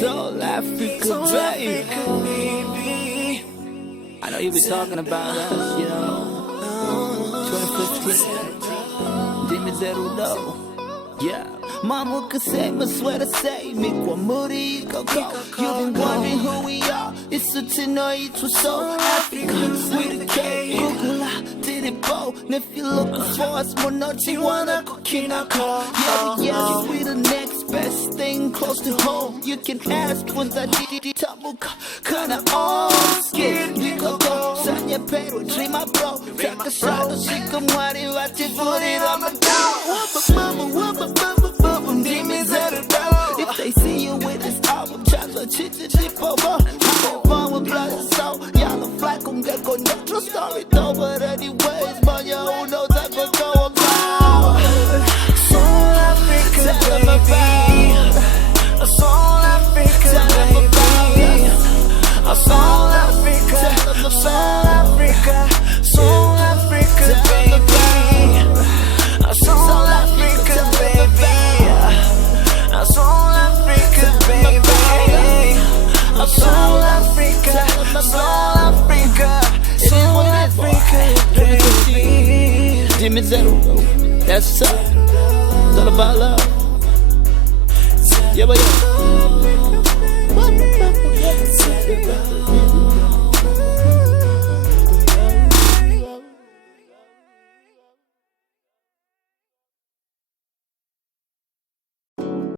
Soul Africa, baby. I know you be talking about us, you know. 2015, Dimmi Zero Low. Yeah, mama kasema swear say me kwa muri go. You've been wondering who we are. It's a tonight it was so Africa with a K. Google did it both. And if you're looking for us, more naughty wanna cook call. Yeah, we the next best thing close to home. You can ask what's that tamuka kinda on skin. You go Sanya pero dream my bro. Take a shot of sikum wari wati put it on my down. Mama, if they see you with this album, chanza chip over. Have fun with blood and soul. Y'all a fly con get go no story though. But anyways, man, you who knows I go about Soul Africa, baby. Soul Africa, baby. Soul Africa, Soul Africa, Soul Africa, baby. Soul Africa, baby. Soul Africa, baby. Soul Africa, Soul Africa, Soul Africa, baby. Dimmi Zero, that's up. It's all about love. Yeah, but yeah.